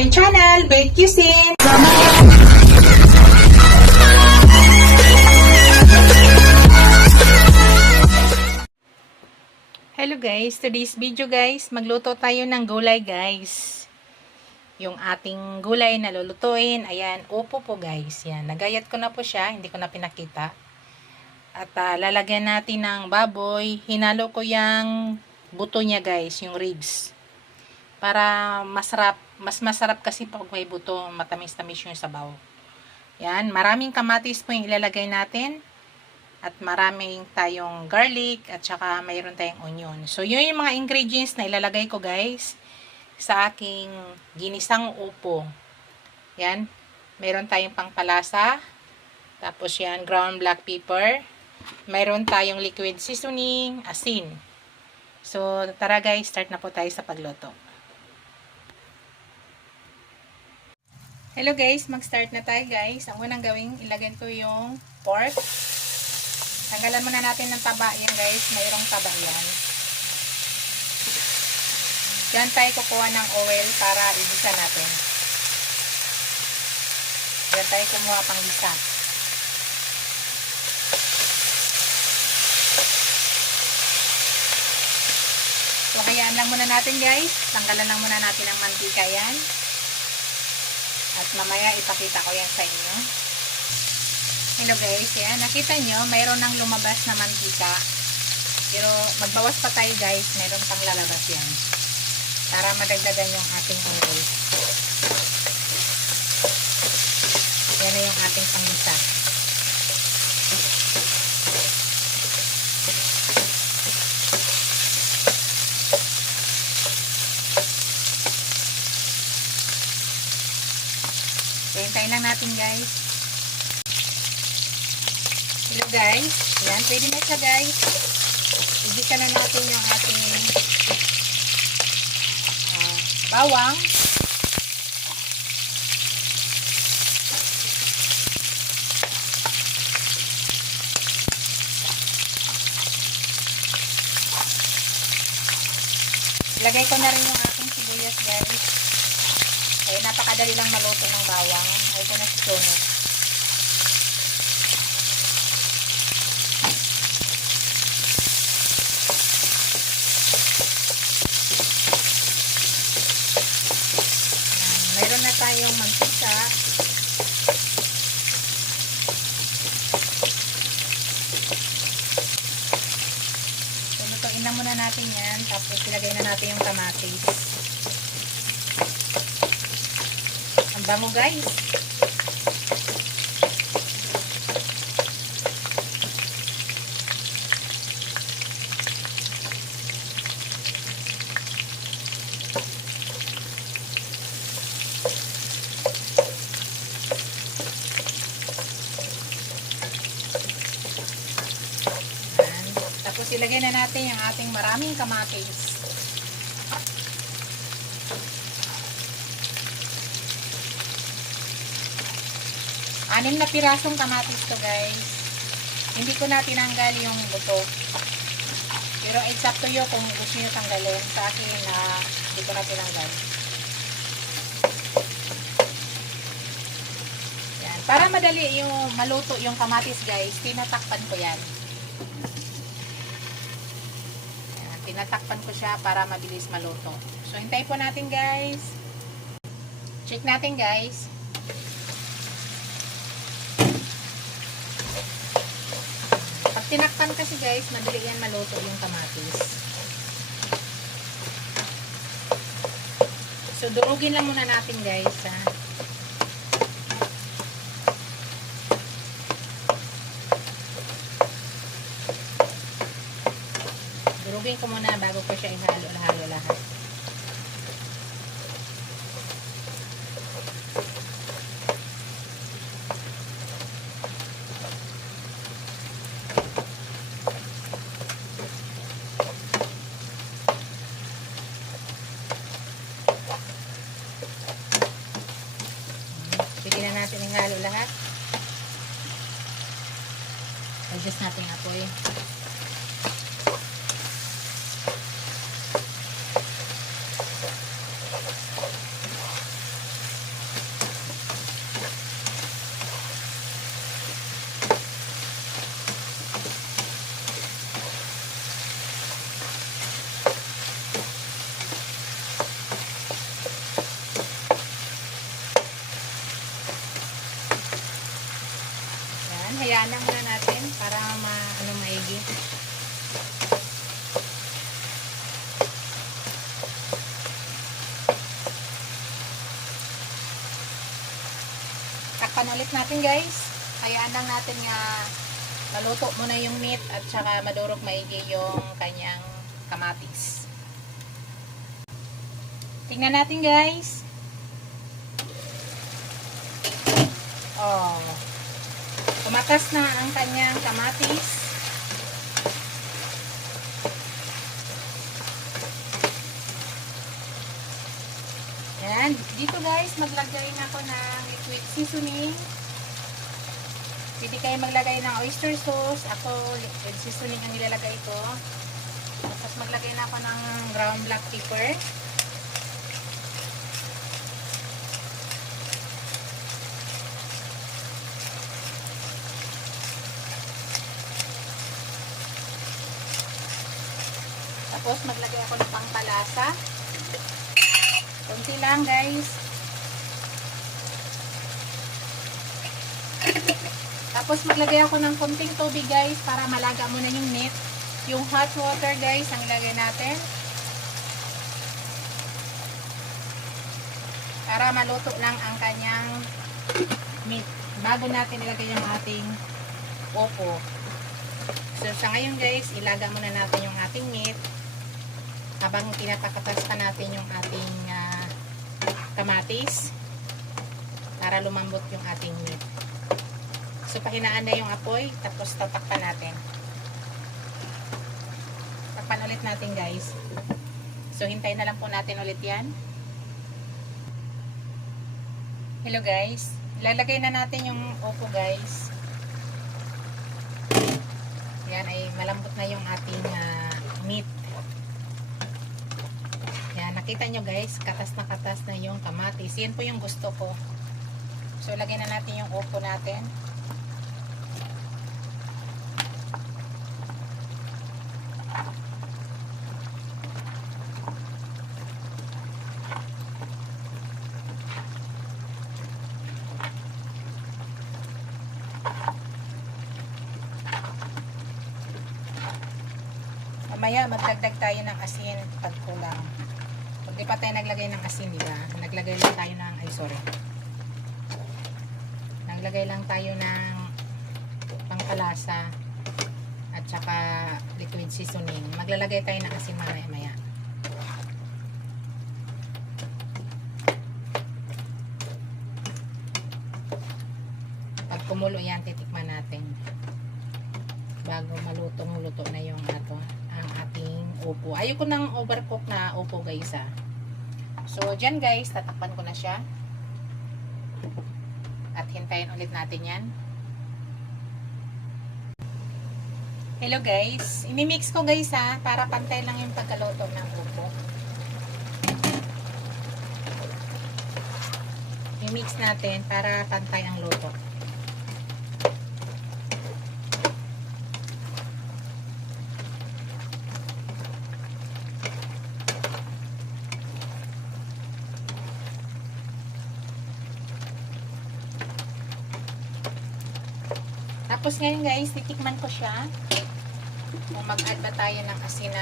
my channel, Bake Cuisine. Hello guys, today's video guys, magluto tayo ng gulay guys. Yung ating gulay na lulutuin, ayan, upo po guys. Yan, nagayat ko na po siya, hindi ko na pinakita. At lalagyan natin ng baboy. Hinalo ko yung buto niya guys, yung ribs. Para masarap, mas masarap kasi pag may buto, matamis-tamis yung sabaw. Yan, maraming kamatis po yung ilalagay natin. At maraming tayong garlic at saka mayroon tayong onion. So, yun yung mga ingredients na ilalagay ko guys sa aking ginisang upo. Yan, mayroon tayong pangpalasa. Tapos yan, ground black pepper. Mayroon tayong liquid seasoning, asin. So, tara guys, start na po tayo sa pagluto. Hello guys, mag-start na tayo guys. Ang unang gawin, ilagay ko yung pork. Tanggalan muna natin ng taba yan guys. Mayroong taba yan. Diyan tayo kukuha ng oil para igisa natin. Diyan tayo kumuha pang gisa. So, hayaan lang muna natin guys. Tanggalan lang muna natin ang mantika yan. At mamaya ipakita ko yan sa inyo. Hello guys, yan. Nakita nyo, mayroon nang lumabas na mantika. Pero magbawas pa tayo guys, mayroon pang lalabas yan. Para madagdagan yung ating oil. Yan na yung ating pangisa. Hintayin lang natin guys. Hello guys, yan, pwede na siya guys. Igisa na natin yung ating bawang. Ilagay ko na rin yung ating sibuyas guys. Ay, napakadali lang maluto ng bawang. Ay, ko na susunod. Mayroon na tayong mantika. So, lutuin na muna natin yan. Tapos, ilagay na natin yung kamatis. Ang bango guys. Tapos ilagay na natin yung ating maraming kamatis. Anim na pirasong kamatis to guys. Hindi ko na tinanggal yung buto. Pero it's up to you kung gusto nyo tanggalin. Sa akin na hindi ko na tinanggal. Yan. Para madali yung maluto yung kamatis guys, tinatakpan ko yan. Tinatakpan ko siya para mabilis maluto. So, hintayin po natin guys. Check natin guys. Pag tinakpan kasi guys, madali yan maluto yung kamatis. So, durugin lang muna natin guys ha. Durugin ko muna bago ko siya ihalo-halo lahat. Pwede na natin ihalo lahat. Adjust natin yung apoy. Hayaan lang muna natin para maigi. Takpan ulit natin guys. Hayaan lang natin nga maluto muna yung meat at saka madurog maigi yung kanyang kamatis. Tingnan natin guys. Oh. Tumatas na ang kanyang kamatis. Yan. Dito guys, maglagay na ako ng liquid seasoning. Pwede kayo maglagay ng oyster sauce. Ako, liquid seasoning ang nilalagay ko. Tapos maglagay na ako ng ground black pepper. Tapos maglagay ako ng pangpalasa. Kunti lang guys. Tapos maglagay ako ng konting tubig guys para malaga muna yung meat. Yung hot water guys ang ilagay natin. Para maluto lang ang kanyang meat. Bago natin ilagay yung ating opo. So sa ngayon guys, ilaga muna natin yung ating meat. Habang pinapakatas pa natin yung ating kamatis para lumambot yung ating meat. So pahinaan na yung apoy, tapos tatakpan natin. Takpan ulit natin guys. So hintayin na lang po natin ulit yan. Hello guys, ilalagay na natin yung opo guys. Yan ay malambot na yung ating meat. Yan, nakita nyo guys, katas na yung kamatis. Yan po yung gusto ko. So, lagay na natin yung opo natin. Mamaya, magdagdag tayo ng asin pag kulang. Di pa tayo naglagay ng asin, diba? Naglagay lang tayo ng, naglagay lang tayo ng pangpalasa at saka liquid seasoning. Maglalagay tayo ng asin mamaya. Pag kumulo yan, titikman natin. Bago malutong-luto na yung ang ating upo. Ayoko ng overcook na upo guys So, dyan guys, tatakpan ko na siya. At hintayin ulit natin yan. Hello guys. Ini-mix ko guys para pantay lang yung pagkaluto ng upo. I-mix natin para pantay ang luto. Tapos ngayon guys, titikman ko siya. Kung mag-add ba tayo ng asin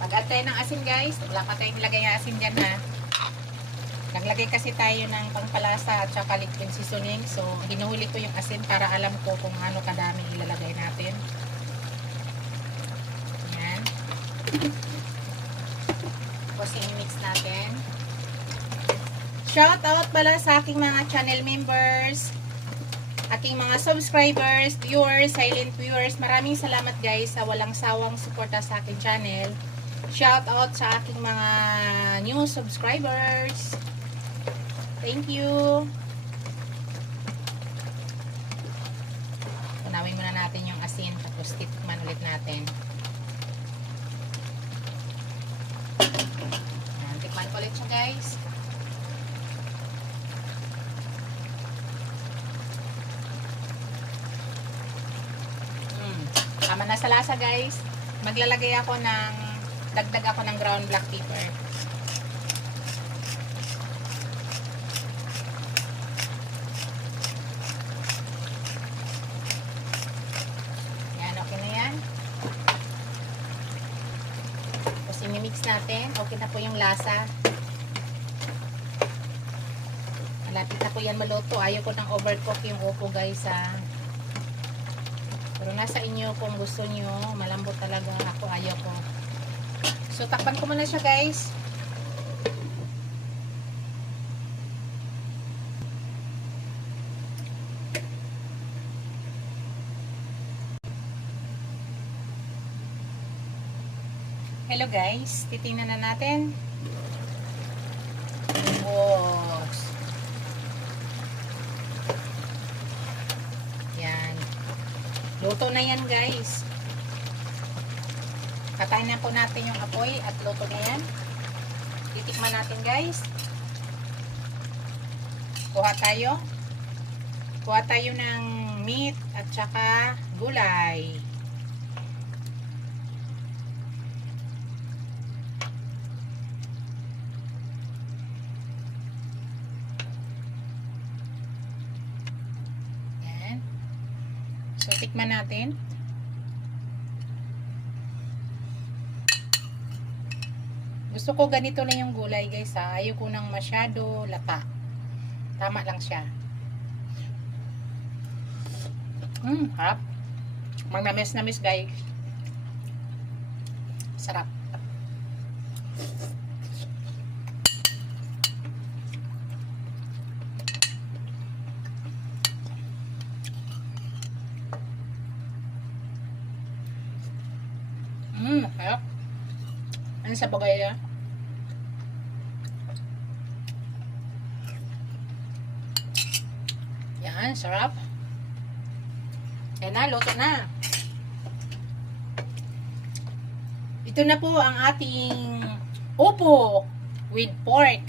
Mag-add tayo ng asin guys. Wala pa tayong nilagay ng asin dyan Naglagay kasi tayo ng pangpalasa at saka liquid seasoning. So, hinuhuli ko yung asin para alam ko kung ano kadaming ilalagay natin. Yan. Tapos i-mix natin. Shout out pala sa aking mga channel members, aking mga subscribers, viewers, silent viewers. Maraming salamat guys sa walang sawang suporta sa aking channel. Shout out sa aking mga new subscribers. Thank you. Unawin muna natin yung asin tapos titikman ulit natin. Tikman ko ulit siya guys. Tama na sa lasa guys. Maglalagay ako ng dagdag ako ng ground black pepper. Yan, okay na yan. Tapos imimix natin. Okay na po yung lasa. Malapit na po yan maluto. Ayaw ko nang overcook yung upo guys ha. Pero nasa inyo kung gusto nyo. Malambot talaga. Ako ayaw ko. So takpan ko muna siya guys. Hello guys. Titingnan na natin. Wow. Yan. Luto na yan guys. Patayin na po natin yung apoy at luto na yan. Titikman natin guys. Kuha tayo ng meat at saka gulay. Yan. So tikman natin. Gusto ko ganito lang yung gulay guys ha. Ayaw ko nang masyado lata. Tama lang siya. Harap. Magnamis-namis guys. Sarap. Harap. Ano sa bagay ya? Yan, sarap. Yan na, luto na. Ito na po ang ating upo with pork.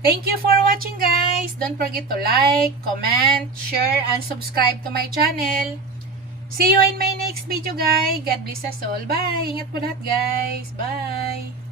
Thank you for watching guys. Don't forget to like, comment, share, and subscribe to my channel. See you in my next video guys. God bless us all. Bye. Ingat po lahat guys. Bye.